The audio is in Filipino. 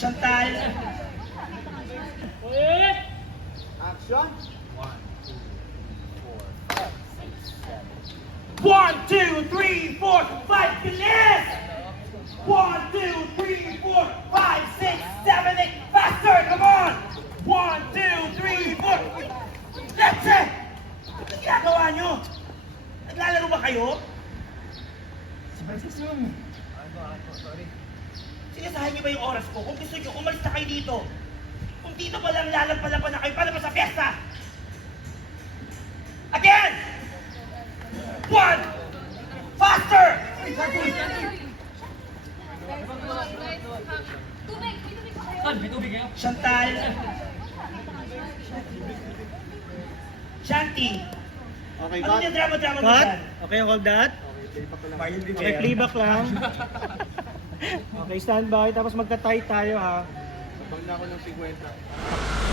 Chantal. Action. 1, 2, 3, 4, 5, bilis! 1, 2, 3, 4, 5, 6, 7, 8, faster! Come on! 1, 2, 3, 4. Let's it! Ano ginagawa nyo? Naglalaro ba kayo? Si Francis yun. Sinasahin niyo ba yung oras ko? Kung gusto nyo, umalis na kayo dito. Kung dito pa lang lalampalapan na kayo, paano ba sa fiesta? Again! 1! Faster! Chantal. Shanti. Okay, Ano yung drama-drama mo Cut. dyan? Okay, hold that. Okay, playback lang. Okay, standby. Tapos magka-tie tayo ha. Sabang na ako ng 50.